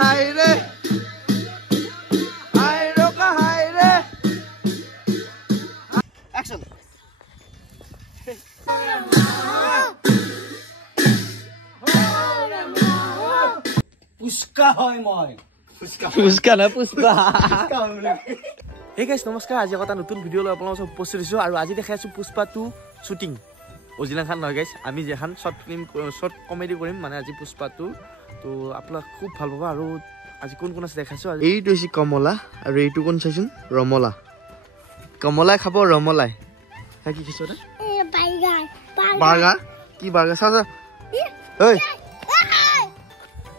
হাই ৰে হাই ৰকা হাই ৰে অ্যাকশন পুষ্কা হয় মই পুষ্কা না পুষ্পা হে গাইস নমস্কাৰ আজি এটা নতুন ভিডিঅ' লৈ আপোনালোকক উপস্থিত হৈছোঁ আৰু আজি দেখাই আছোঁ পুষ্পা 2 শ্বুটিং অজিলা খান নহয় গাইস আমি যে এখন শৰ্ট ফিল্ম শৰ্ট কমেডি কৰিম মানে আজি পুষ্পা 2 তো আপোনাক খুব ভাল পাব আৰু আজি কোন কোন আছে দেখাইছোঁ আৰু এইটো হৈছে কমলা আৰু এইটো কোন চাইছোন ৰমলা কমলাই খাব ৰমলাই হা কি কৈছ ৰে বাৰ্গাৰ কি বাৰ্গাৰ চা চা ঐ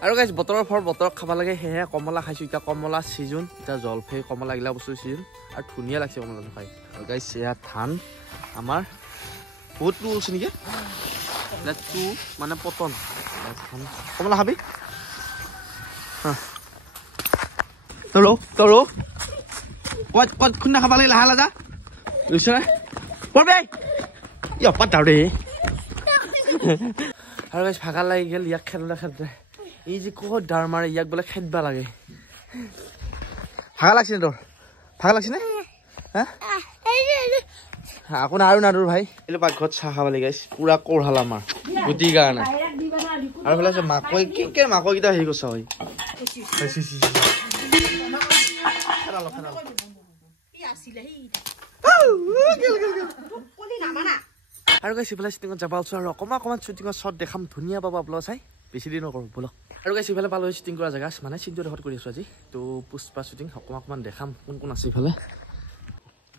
আৰু গাইস বতৰৰ ফল বতৰত খাব লাগে হেহে কমলা খাইছো এটা কমলা সিজন এটা জলফাই কমলা গিলা বস্তু সিজন আৰু ধুনিয়া লাগছে কমলা খাই আৰু গাইস এয়া ধান আমাৰ বহুত ৰুলছ নেকি লেটু মানে পতন কমলা খাবি হা তৰো কত খুন্না খাব লাগে লাহা লাজা ৰুছনা পৰবে ইয়া পাতাও দে আৰু গাইস ভাগা লাগি গেল ইয়াক খেলতে এই যে কত ডাৰ মাৰে ইয়াক বলে খেদবা লাগে ভাগা লাগছে তোৰ ভাগা লাগছে নে হা আকৌ আৰু নাদুৰ ভাই এলে পাকঘৰত চাহ খাব লাগে গাইস পুৰা কোৰহাল আমাৰ গুটি কাৰণে আৰু হলে মাকৈ কি মাকৈ কিটা হেৰি কৈছা হয় আৰু গাইস ইফালে শ্বুটিঙত যাব আছো আৰু অকণমান শ্বুটিঙত শ্বট দেখাম ধুনীয়া পাব আপোনালোক চাই বেছি দিন নকৰোঁ বলক আৰু গাইস ইফালে পালোঁ শ্বুটিং কৰা জেগা মানে চিন্তু ৰেকৰ্ড কৰি আছোঁ আজি তো পুষ্পা শ্বুটিং অকণমান দেখাম কোন কোন আছে ইফালে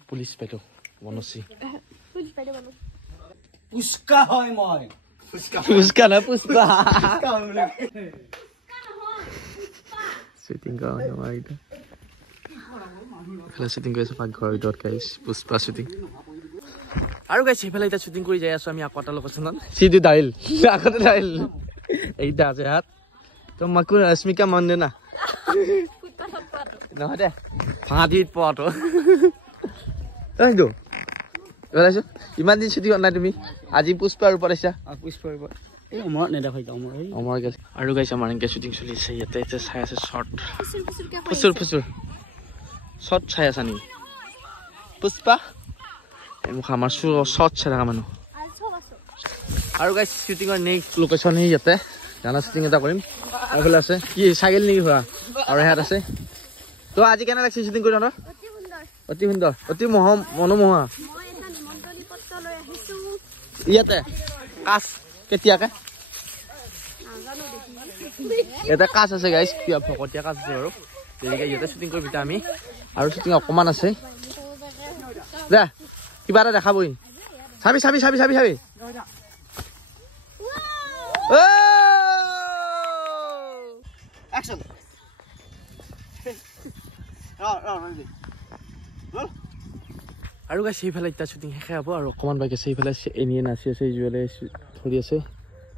পুলিচ বাইদেউ মনসী পুষ্কা হয় মই পুষ্কা না পুষ্পা শ্বুটিং কৰা আমাৰ এইটা ইফালে শ্বুটিং কৰি আছোঁ পাকঘৰৰ ভিতৰত গাইস পুষ্পা শ্বুটিং আৰু গাইস ইফালে এতিয়া শ্বুটিং কৰি যাই আছোঁ আমি আকৌ এটা লোকেশ্যনত চিধু দাইল আগতে দাইল এইটা আছে হাত তো মাকু ৰশ্মিকা মন্দে না নহয় দে ফাঁদিত পোৱাটো এইটো ওলাইছো ইমান দিন ছুটি নাই তুমি আজি পুষ্পাৰ ওপৰত আছা পুষ্পাৰ ওপৰত এই অমৰ নেদেখাই অমৰ গেল আৰু গাইছ আমাৰ এনেকৈ শ্বুটিং চলি আছে ইয়াতে এতিয়া চাই আছে শ্বৰ্ট ফুচুৰ শ্বৰ্ট চাই আছা নেকি পুষ্পা মোক আমাৰ শ্বৰ্ট চাই থকা মানুহ আৰু গাইছ শ্বুটিঙৰ নেক্সট লোকেশ্যন ইয়াতে গানা শ্বুটিং এটা কৰিম আৰু ফালে আছে কি চাইকেল নেকি হোৱা আৰু ইয়াত আছে তো আজি কেনে লাগছে শ্বুটিং কৰি তহঁতৰ অতি সুন্দৰ অতি মনোমোহা ইয়াতে কাচ কেতিয়াকে ইয়াতে কাচ আছে গাইছ ভকতীয়া কাচ আছে বাৰু তেনেকৈ ইয়াতে শ্বুটিং কৰিম এতিয়া আমি আৰু শ্বুটিং অকণমান আছে দে কিবা এটা দেখাবই চাবি Action. আৰু গাইছ সেইফালে এতিয়া শ্বুটিং শেষে হ'ব আৰু অকণমান বাইক আছে সেইফালে এনিয়ে নাচি আছে জুৱেলে ধৰি আছে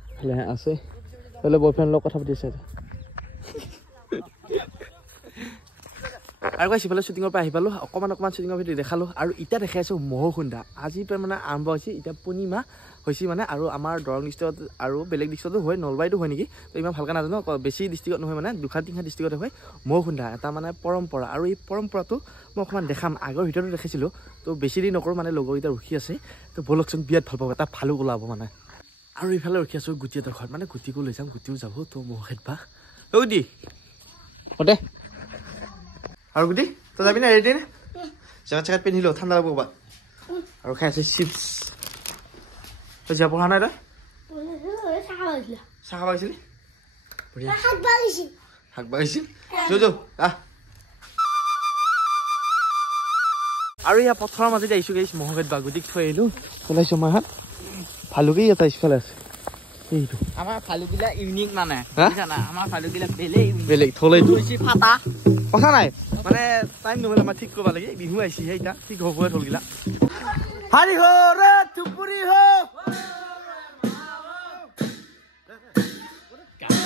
সেইফালে আছে সেইফালে বয়ফ্ৰেণ্ডৰ লগত কথা পাতি আছে আৰু গাইছ সেইফালে শ্বুটিঙৰ পৰা আহি পালোঁ অকণমান শ্বুটিঙৰ ভিতৰত দেখালোঁ আৰু এতিয়া দেখাই আছোঁ মহখুন্দা আজিৰ পৰা মানে আৰম্ভ হৈছে এতিয়া পূৰ্ণিমা হৈছে মানে আৰু আমাৰ দৰং ডিষ্ট্ৰিক্টত আৰু বেলেগ ডিষ্ট্ৰিক্টতো হয় নলবাৰীতো হয় নেকি তো ইমান ভালকৈ নাজানো বেছি ডিষ্ট্ৰিক্টত নহয় মানে 2-3 ডিষ্ট্ৰিক্টতে হয় মহখুন্দা এটা মানে পৰম্পৰা আৰু এই পৰম্পৰাটো মই অকণমান দেখাম আগৰ ভিতৰতো দেখাইছিলোঁ তো বেছি দিন নকৰোঁ মানে লগৰকেইটা ৰখি আছে তো বলকচোন বিৰাট ভাল পাব এটা ভালো ওলাব মানে আৰু ইফালে ৰখি আছোঁ গুটি এটা ঘৰত মানে গুটিকো লৈ যাম গুটিও যাব তো মহ খেদবা অ গুটি দে আৰু গুটি তই যাবি না ৰেডি নে জেকেট পিন্ধিলো ঠাণ্ডা লাগিব ক'ৰবাত আৰু খাই আছে চিপছ তই যাব পঢ়া নাই তই চাহ খাব আহিছিলি শাক বাগিছিল আহ আৰু ইয়াৰ পথাৰৰ মাজতে আহিছোঁ গাইছ মহকেট বাগুটিক থৈ আহিলোঁ চলাইছোঁ মই হাত ভালুকেই এটা ইফালে আছে এইটো আমাৰ ভালুকবিলাক ইউনিক মানে আমাৰ ভালুকবিলাক বেলেগ থলৈটো ফাটা কথা নাই মানে টাইম নহ'লে আমাৰ ঠিক কৰিব লাগে বিহু আহিছেহে এতিয়া ঠিক হ'বই থলগিলা হাৰি ৰে টুপুৰি হওক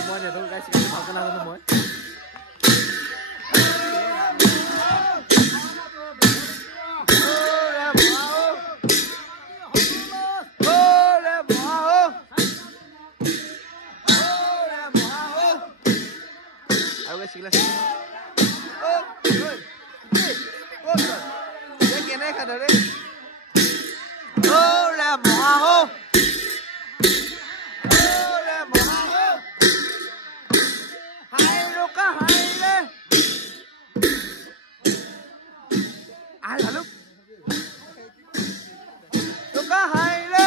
মই নেদল গাইছ ভালকৈ নাজানো মই আৰু গৈছিলা ও ও এ কেনে খাদৰে ও ৰে মহা হো ও ৰে মহা হো হাই ৰোকা হাই ৰে আই হালো ৰোকা হাই ৰে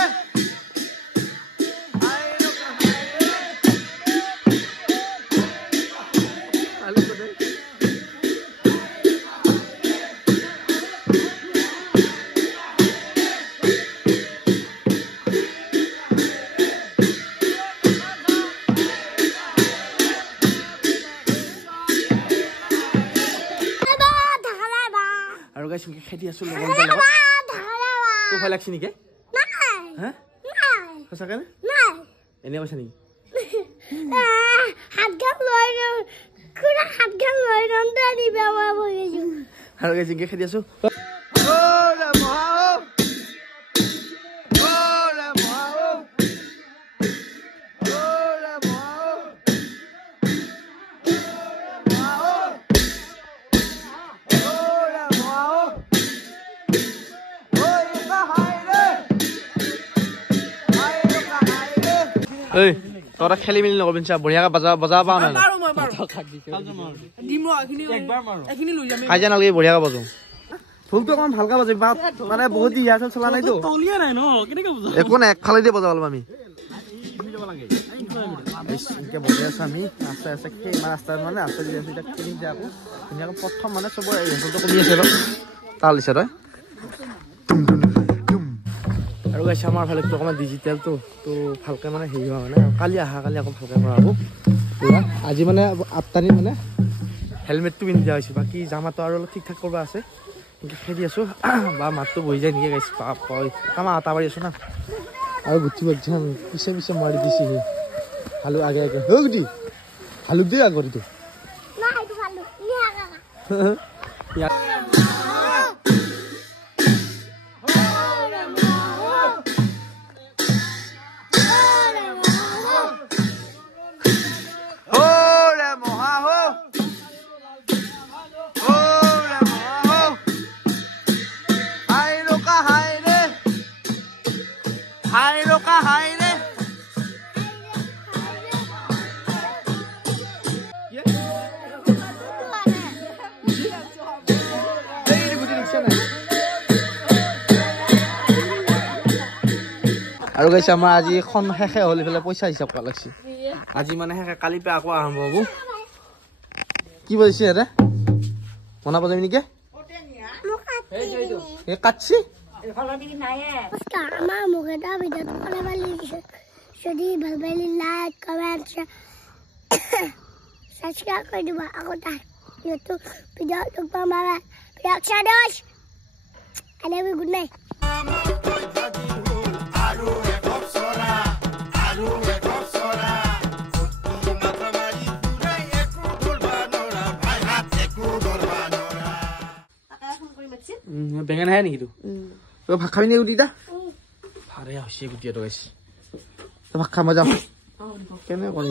আৰু গাইছ কি খেদি আছো লগন জানো তো ভাল লাগছি নিকে নাই হা নাই সঁচাকে নাই এনে কৈছা নি হাত গাল লৈ কুৰা হাত গাল লৈ ৰন্দা দিবা মই বহিছো আৰু গাইছ কি খেদি আছো ও ৰে মহা ও ৰে মহা ও ৰে মহা এই তোৰা খেলি মিলি নকৰিন চা বঢ়িয়াকে বজা পাও না কাজা নালাগে বঢ়িয়াকে বজো ফুলটো অকমান ভালকে বজাবি মানে বহুত ৰিহাৰ্চেল চলা নাই তো তলিয়া নাই ন কেনেকে বজাও একো নাই একফালে দি বজাব আমি এসকে বজাই আছো আমি আস্তে আস্তে কি মানে আস্তে মানে আস্তে দি আছো এটা ক্লিন যাকো ধুনীয়াকে প্ৰথম মানে সবৰ ৰিহাৰ্চেলটো কমি আছে ৰ তাল দিছে তই আৰু গাইছ আমাৰ ফালে তো অকমান ডিজিটেল তো ভালকে মানে হেৰি হোৱা মানে কালি আকৌ ভালকে কৰা হ'ব পুৰা আজি মানে আপ্তানি মানে হেলমেটটো পিন্ধি দিয়া হৈছে বাকি জামাটো আৰু অলপ ঠিক ঠাক কৰিব আছে খেদি আছো বা মাতটো বহি যায় নেকি গাইছ কামা আটা পাৰি আছো না আৰু গুটি একজন পিছে মাৰি দিছে হালু আগে হৈ গুটি হালুক দিয়ে আগৰিটো না এইটো ভালু ইয়া আৰু গাইছ আমাৰ আজি খন শেষে হল ইফালে পইচা হিচাপ কৰা লাগছে আজি মানে শেষে কালি পে আকৌ আৰম্ভ হ'ব কি বলছি রে মনা বজাবি নিকে এ কাটছি এফালে দিবি নাই আমার মুখেটা ভিডিও করে বালি যদি ভালবালি লাইক কমেন্ট সাবস্ক্রাইব করে দিবা আকৌ তা ইউটিউব ভিডিও দেখবা মারা reaction those I love you good night বেঙেনা হে নেকি তো ভাত খাবি নি গুটি দা ভাৰে হৈছে গুটি তো গাইছ তো ভাত খাম যাম কেনে কৰি